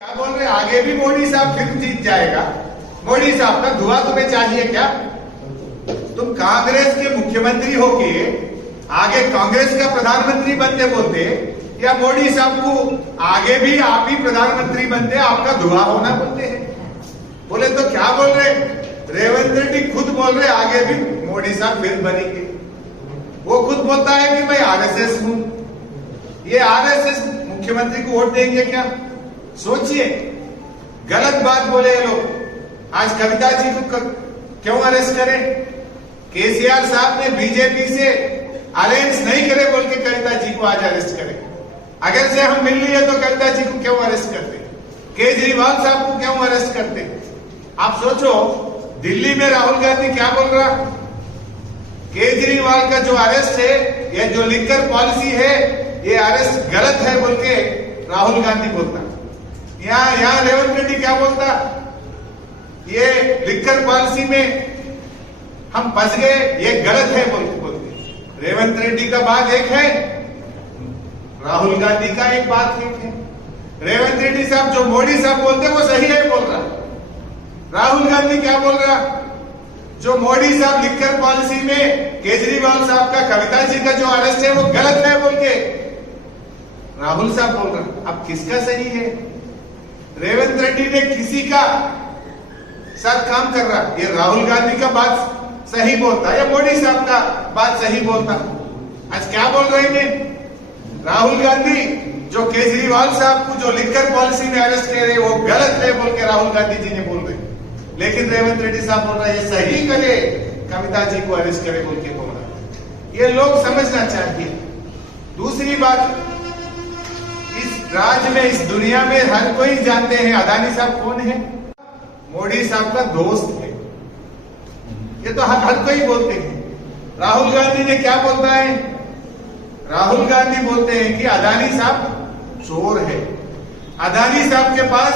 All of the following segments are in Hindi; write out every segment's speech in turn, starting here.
क्या बोल रहे आगे भी मोदी साहब फिर जीत जाएगा। मोदी साहब का धुआं तुम्हें चाहिए क्या? तुम कांग्रेस के मुख्यमंत्री होके आगे कांग्रेस का प्रधानमंत्री बनते बोलते, या मोदी साहब को आगे भी आप ही प्रधानमंत्री बनते आपका धुआं होना बोलते हैं? बोले तो क्या बोल रहे रेवंत रेड्डी खुद बोल रहे आगे भी मोदी साहब फिर बनेंगे। वो खुद बोलता है कि मैं आरएसएस हूं। ये आरएसएस मुख्यमंत्री को वोट देंगे क्या? सोचिए, गलत बात बोले ये लोग। आज कविता जी को क्यों अरेस्ट करें? केसीआर साहब ने बीजेपी से अलायंस नहीं करे बोल के कविता जी को आज अरेस्ट करें। अगर से हम मिल लिए तो कविता जी को क्यों अरेस्ट करते? केजरीवाल साहब को क्यों अरेस्ट करते? आप सोचो, दिल्ली में राहुल गांधी क्या बोल रहा? केजरीवाल का जो अरेस्ट है, ये जो लिकर पॉलिसी है, ये अरेस्ट गलत है बोल के राहुल गांधी बोलता। यहाँ रेवंत रेड्डी क्या बोलता? ये लिकर पॉलिसी में हम फंस गए, ये गलत है बोलते। रेवंत रेड्डी का बात एक है, राहुल गांधी का एक बात एक है। रेवंत रेड्डी साहब जो मोदी साहब बोलते वो सही है बोल रहा। राहुल गांधी क्या बोल रहा? जो मोदी साहब लिकर पॉलिसी में केजरीवाल साहब का, कविता जी का जो अरेस्ट है वो गलत है बोल के राहुल साहब बोल रहा। अब किसका सही है? रेवंत रेड्डी ने किसी का साथ काम कर रहा, ये राहुल गांधी का बात सही बोलता या मोदी साहब का बात सही बोलता? आज क्या बोल रहे हैं राहुल गांधी? जो केजरीवाल साहब को जो लिकर पॉलिसी में अरेस्ट कर रहे वो गलत है बोल के राहुल गांधी जी ने बोल रहे, लेकिन रेवंत रेड्डी साहब बोल रहे ये सही करे, कविता जी को अरेस्ट करे बोल के बोल रहा। ये लोग समझना चाहिए। दूसरी बात, इस राज्य में, इस दुनिया में हर कोई जानते हैं अदानी साहब कौन है। मोदी साहब का दोस्त है, ये तो हर कोई बोलते हैं। राहुल गांधी ने क्या बोलता है? राहुल गांधी बोलते हैं कि अदानी साहब चोर है, अदानी साहब के पास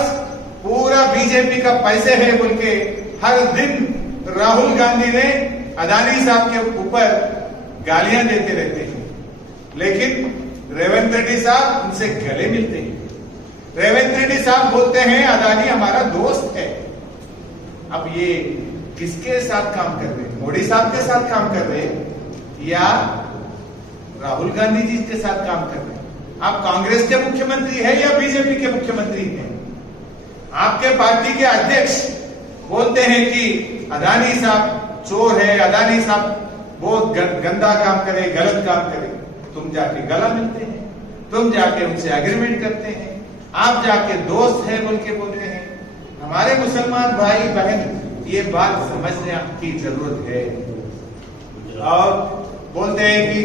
पूरा बीजेपी का पैसे है बोल के हर दिन राहुल गांधी ने अदानी साहब के ऊपर गालियां देते रहते हैं। लेकिन रेवंत रेड्डी साहब उनसे गले मिलते हैं। रेवंत रेड्डी साहब बोलते हैं अदानी हमारा दोस्त है। अब ये किसके साथ काम कर रहे हैं? मोदी साहब के साथ काम कर रहे हैं या राहुल गांधी जी के साथ काम कर रहे हैं? आप कांग्रेस के मुख्यमंत्री है या बीजेपी के मुख्यमंत्री हैं? आपके पार्टी के अध्यक्ष बोलते हैं कि अदानी साहब चोर है, अदानी साहब बहुत गंदा काम करे, गलत काम करे। तुम जाके गला मिलते हैं, तुम जाके उनसे एग्रीमेंट करते हैं, आप जाके दोस्त है बोल के बोलते हैं। हमारे मुसलमान भाई बहन ये बात समझने की जरूरत है। और बोलते हैं कि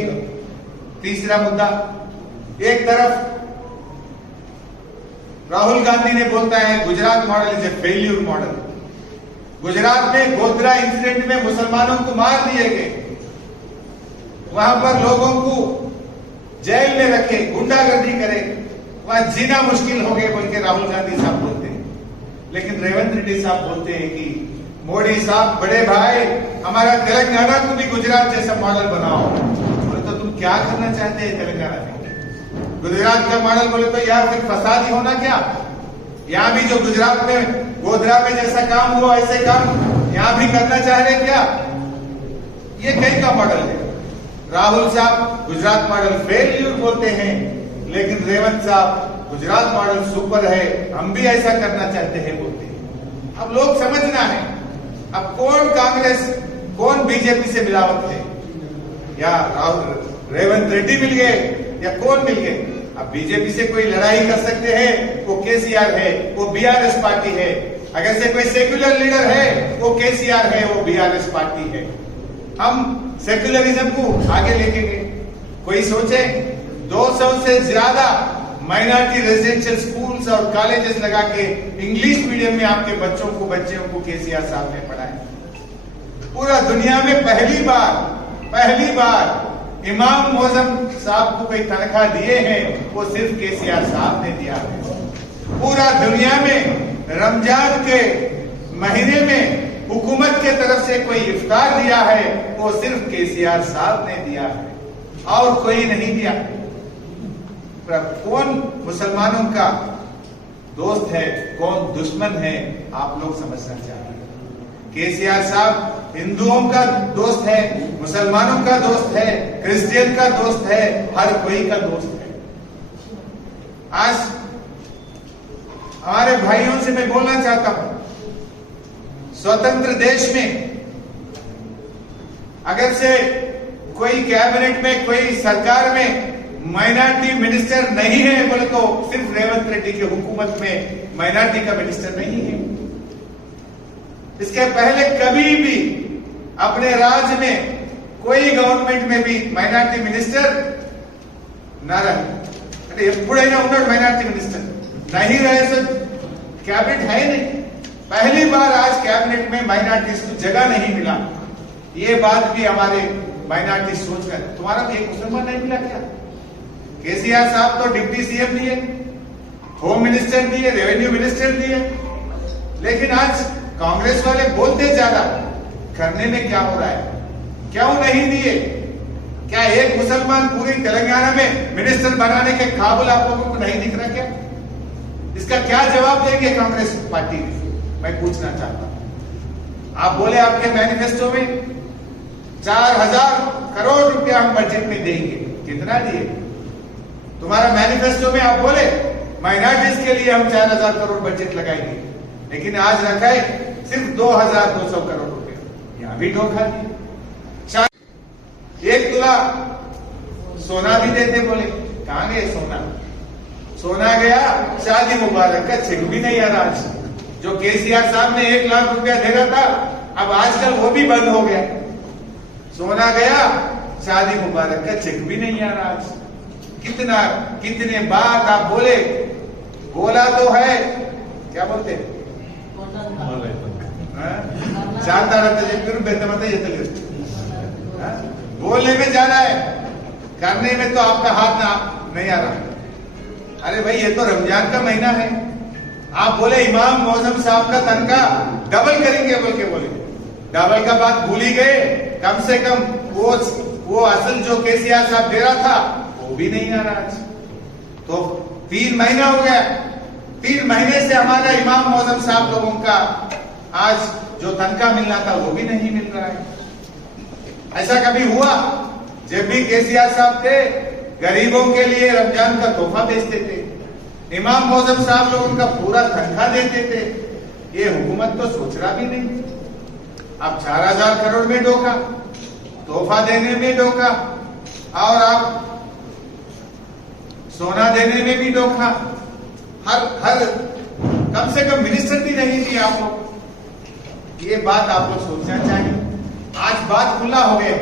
तीसरा मुद्दा, एक तरफ राहुल गांधी ने बोलता है Gujarat model is a failure model. Gujarat में गोधरा इंसिडेंट में मुसलमानों को मार दिए गए, वहां पर लोगों को जेल में रखे, गुंडागर्दी करे, वहां जीना मुश्किल हो गए बोल के राहुल गांधी साहब बोलते हैं। लेकिन रेवंत रेड्डी साहब बोलते हैं कि मोदी साहब बड़े भाई हमारा तेलंगाना को भी गुजरात जैसा मॉडल बनाओ। बोले तो तुम क्या करना चाहते हैं तेलंगाना में? गुजरात का मॉडल बोले तो यार फिर फसाद ही होना क्या? यहाँ भी जो गुजरात में गोधरा में जैसा काम हुआ ऐसे काम यहाँ भी करना चाह रहे क्या? ये कहीं का मॉडल है? राहुल साहब गुजरात मॉडल फेल्यूर बोलते हैं, लेकिन रेवंत साहब गुजरात मॉडल सुपर है, हम भी ऐसा करना चाहते हैं बोलते हैं। अब लोग समझना है, अब कौन कांग्रेस कौन बीजेपी से मिलावट है? या रेवंत रेड्डी मिल गए या कौन मिल गए? अब बीजेपी से कोई लड़ाई कर सकते हैं वो केसीआर है, वो बीआरएस पार्टी है। अगर से कोई सेक्युलर लीडर है वो केसीआर है, वो बीआरएस पार्टी है। हम सेक्युलरिज्म को आगे लेके गए। कोई सोचे 200 से ज्यादा माइनॉरिटी रेजिडेंशियल स्कूल्स और कॉलेजेस लगा के इंग्लिश मीडियम में आपके बच्चों को केसीआर साहब ने पढ़ाया। पूरा दुनिया में पहली बार इमाम मोज़म साहब को कोई तनख्वाह दिए हैं वो सिर्फ केसीआर साहब ने दिया है। पूरा दुनिया में रमजान के महीने में हुकूमत के तरफ से कोई इफ्तार दिया है वो सिर्फ केसीआर साहब ने दिया है, और कोई नहीं दिया। कौन मुसलमानों का दोस्त है, कौन दुश्मन है, आप लोग समझना चाहिए। केसीआर साहब हिंदुओं का दोस्त है, मुसलमानों का दोस्त है, क्रिश्चियन का दोस्त है, हर कोई का दोस्त है। आज हमारे भाइयों से मैं बोलना चाहता हूं, स्वतंत्र देश में अगर से कोई कैबिनेट में, कोई सरकार में माइनॉरिटी मिनिस्टर नहीं है बोले तो सिर्फ रेवंत रेड्डी की हुकूमत में माइनॉरिटी का मिनिस्टर नहीं है। इसके पहले कभी भी अपने राज्य में कोई गवर्नमेंट में भी माइनॉरिटी मिनिस्टर न रहे, ఎప్పుడైనా ఉన్నాడు माइनॉरिटी मिनिस्टर नहीं रहे, सर कैबिनेट है नहीं। पहली बार आज कैबिनेट में माइनॉरिटीज को जगह नहीं मिला। ये बात भी हमारे माइनॉरिटी सोच कर, तुम्हारा भी एक मुसलमान नहीं मिला क्या? केसीआर साहब तो डिप्टी सीएम दिए, होम मिनिस्टर दिए, रेवेन्यू मिनिस्टर दिए, लेकिन आज कांग्रेस वाले बोलते ज्यादा, करने में क्या हो रहा है? क्यों नहीं दिए? क्या एक मुसलमान पूरी तेलंगाना में मिनिस्टर बनाने के काबिल आप लोगों को नहीं दिख रहा क्या? इसका क्या जवाब देंगे कांग्रेस पार्टी? मैं पूछना चाहता हूं। आप बोले आपके मैनिफेस्टो में 4000 करोड़ रुपया हम बजट में देंगे, कितना दिए? तुम्हारा मैनिफेस्टो में आप बोले माइनॉरिटीज के लिए हम 4000 करोड़ बजट लगाएंगे, लेकिन आज रखा है सिर्फ 2200 करोड़ रुपए। यहां भी धोखा दिया। 1 तुला सोना भी देते बोले, कहां गए सोना? सोना गया, शादी मुबारक का चेक भी नहीं आ रहा। आज जो केसीआर साहब ने 1 लाख रुपया दे रहा था, अब आजकल वो भी बंद हो गया। सोना गया, शादी मुबारक का चेक भी नहीं आ रहा। आज कितने बात आप बोले, बोला तो है, क्या बोलते जानता रहता, बोलने में जाना है, करने में तो आपका हाथ ना नहीं आ रहा। अरे भाई ये तो रमजान का महीना है, आप बोले इमाम मौजम साहब का तनख्वाह डबल करेंगे बोल के बोले, डबल का बात भूल ही गए। कम से कम वो असल जो केसीआर साहब दे रहा था वो भी नहीं आ रहा आज। तो 3 महीना हो गया, 3 महीने से हमारा इमाम मौजम साहब लोगों का आज जो तनख्वाह मिलना था वो भी नहीं मिल रहा है। ऐसा कभी हुआ? जब भी केसीआर साहब थे, गरीबों के लिए रमजान का तोहफा बेचते थे, इमाम मौजम साहब लोगों का पूरा तनख्वाह देते थे। ये हुकूमत तो सोच रहा भी नहीं। अब 4000 करोड़ में धोखा, तोहफा देने में धोखा, और आप सोना देने में भी धोखा। हर कम से कम मिनिस्टर भी नहीं दिए आप लोग। ये बात आप लोग सोचना चाहिए। आज बात खुला हो गया,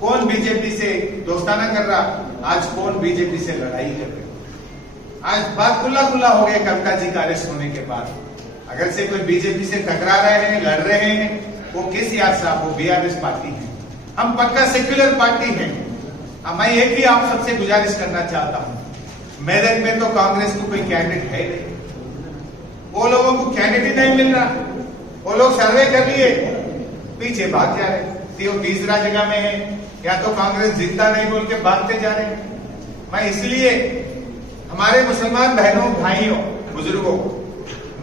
कौन बीजेपी से दोस्ताना कर रहा, आज कौन बीजेपी से लड़ाई कर रहा। आज बात खुला हो गया कविता जी का अरेस्ट होने के बाद। अगर से कोई बीजेपी से टकरा रहे हैं, लड़ रहे हैं, वो केसीआर साहब, वो बीआरएस पार्टी है। हम पक्का सेक्युलर पार्टी हैं। मैं एक ही आप सबसे गुजारिश करना चाहता हूं, मेरठ में तो कांग्रेस को कोई कैंडिडेट है नहीं, वो लोगों को कैंडिडेट नहीं मिल रहा। वो लोग सर्वे कर लिए, पीछे भाग जा रहे, तीसरा जगह में है, या तो कांग्रेस जीतता नहीं बोल के भागते जा रहे। मैं इसलिए हमारे मुसलमान बहनों, भाइयों, बुजुर्गों,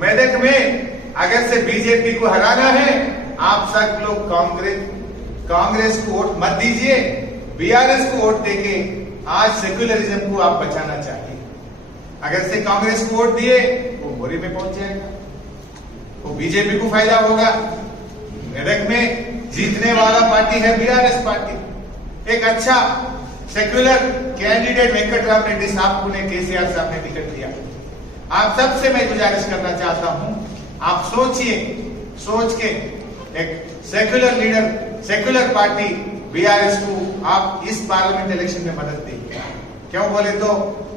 मेरठ में अगर से बीजेपी को हराना है, आप सब लोग कांग्रेस को वोट मत दीजिए, बीआरएस को वोट देके आज सेक्युलरिज्म को आप बचाना चाहिए। अगर से कांग्रेस को वोट दिए, वो मोरी में पहुंच जाएगा, वो बीजेपी को फायदा होगा। मेरठ में जीतने वाला पार्टी है बीआरएस पार्टी। एक अच्छा सेक्युलर कैंडिडेट वेंकटराम रेड्डी साहब को ने केसीआर साहब ने टिकट दिया। आप सबसे मैं गुजारिश करना चाहता हूं, आप सोचिए, सोच के एक secular leader, secular party BRS को आप इस पार्लियामेंट इलेक्शन में मदद देंगे। क्यों बोले तो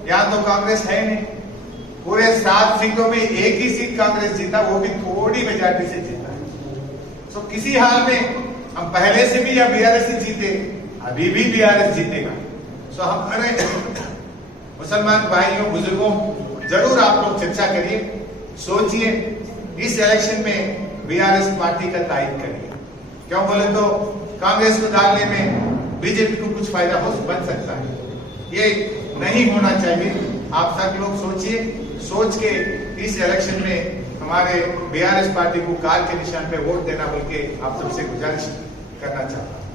यहां तो कांग्रेस है नहीं, पूरे 7 सीटों में एक ही सीट कांग्रेस जीता, वो भी थोड़ी मेजॉरिटी से जीता है। तो किसी हाल में हम पहले से भी या बीआरएस ही जीते, अभी भी बीआरएस जीतेगा। सो हमारे मुसलमान भाइयों, बुजुर्गों, जरूर आप लोग चर्चा करिए, सोचिए, इस इलेक्शन में बीआरएस पार्टी का तायद करिए। क्यों बोले तो कांग्रेस को डालने में बीजेपी को कुछ फायदा हो बन सकता है, ये नहीं होना चाहिए। आप सब लोग सोचिए, सोच के इस इलेक्शन में हमारे बीआरएस पार्टी को कार के निशान पे वोट देना बोल के आप सबसे गुजारिश करना चाहता हूं।